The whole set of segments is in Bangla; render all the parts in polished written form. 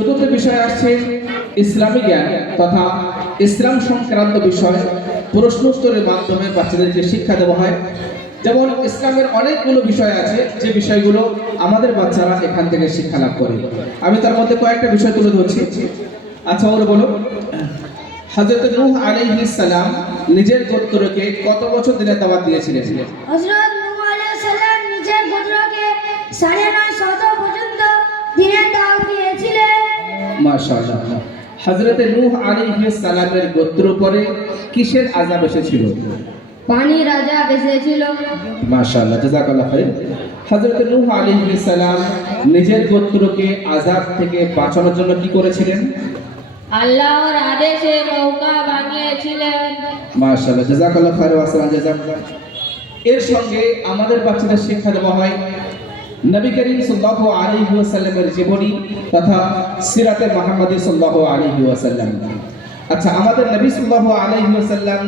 চতুর্থ বিষয় আসছে ইসলামী জ্ঞান তথা ইসলাম সংক্রান্ত বিষয় প্রশ্নোত্তরের মাধ্যমে বাচ্চাদেরকে শিক্ষা দেওয়া হয়। যেমন ইসলামের অনেকগুলো বিষয় আছে যে বিষয়গুলো আমাদের বাচ্চারা এখান থেকে শিক্ষা লাভ করে। আমি তার মধ্যে কয়েকটা বিষয় তুলে ধরছি। আচ্ছা ওরা বলো, হযরত নূহ আলাইহিস সালাম নিজের গোত্রকে কত বছর দিনের দাওয়াত দিয়েছিলেন? হযরত নূহ আলাইহিস সালাম নিজের গোত্রকে 950 পর্যন্ত দিনের দাওয়াত দিয়েছিলেন। মাশাআল্লাহ। হযরত নূহ আলাইহিস সালামের গোত্র পরে কিসের আযাব এসেছিল? পানির আযাব এসেছিল। মাশাআল্লাহ, জাযাকাল্লাহ খাইর। হযরত নূহ আলাইহিস সালাম নিজের গোত্রকে আযাব থেকে বাঁচানোর জন্য কি করেছিলেন? আল্লাহর আদেশে নৌকা বানিয়েছিলেন। মাশাআল্লাহ, জাযাকাল্লাহ খাইর ওয়া সালাম জাযাকাল্লাহ। এর সঙ্গে আমাদের বাচ্চাদের শিক্ষা দেওয়া হয় নবী করিম সাল্লাল্লাহু আলাইহি ওয়াসাল্লামের জীবনী তথা সিরাতে মুহাম্মাদী সাল্লাল্লাহু আলাইহি ওয়াসাল্লাম। আচ্ছা, আমাদের নবী সাল্লাল্লাহু আলাইহি ওয়াসাল্লাম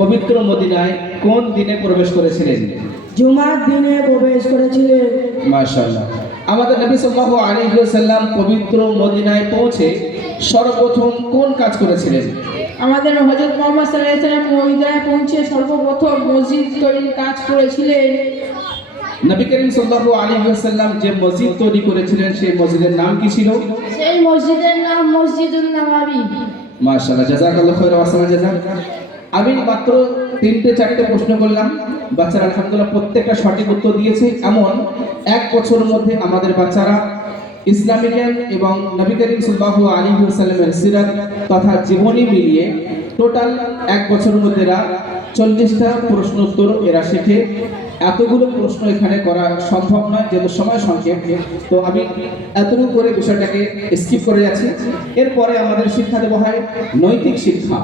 পবিত্র মদিনায় কোন দিনে প্রবেশ করেছিলেন? জুমার দিনে প্রবেশ করেছিলেন। মাশাআল্লাহ। আমাদের নবী সাল্লাল্লাহু আলাইহি ওয়াসাল্লাম পবিত্র মদিনায় পৌঁছে সর্বপ্রথম কোন কাজ করেছিলেন? আমাদের হযরত মুহাম্মদ সাল্লাল্লাহু আলাইহি ওয়াসাল্লাম মদিনায় পৌঁছে সর্বপ্রথম মসজিদ তৈরির কাজ করেছিলেন। নবী করিম সাল্লাল্লাহু আলাইহি ওয়াসাল্লাম যে মসজিদ তৈরি করেছিলেন সেই মসজিদের নাম কি ছিল? সেই মসজিদের নাম মসজিদুন নববী। মাশাআল্লাহ, জাযাকাল্লাহু খাইর ওয়া সালাম জাযাক। আমি মাত্র 3-4টে প্রশ্ন করলাম, বাচ্চারা আলহামদুলিল্লাহ প্রত্যেকটা সঠিক উত্তর দিয়েছে। এমন এক বছরের মধ্যে আমাদের বাচ্চারা ইসলামী জ্ঞান এবং নবী করিম সাল্লাল্লাহু আলাইহি ওয়াসাল্লামের সিরাত তথা জীবনী মিলিয়ে টোটাল এক বছরের মধ্যে 40টা প্রশ্ন উত্তর এরা শেখে। এতগুলো প্রশ্ন এখানে করা সম্ভব নয় যেহেতু সময় সংক্ষেপ, তো আমি এতটুকু করে বিষয়টাকে স্কিপ করে যাচ্ছি। এরপরে আমাদের শিক্ষা দেওয়া হয় নৈতিক শিক্ষা।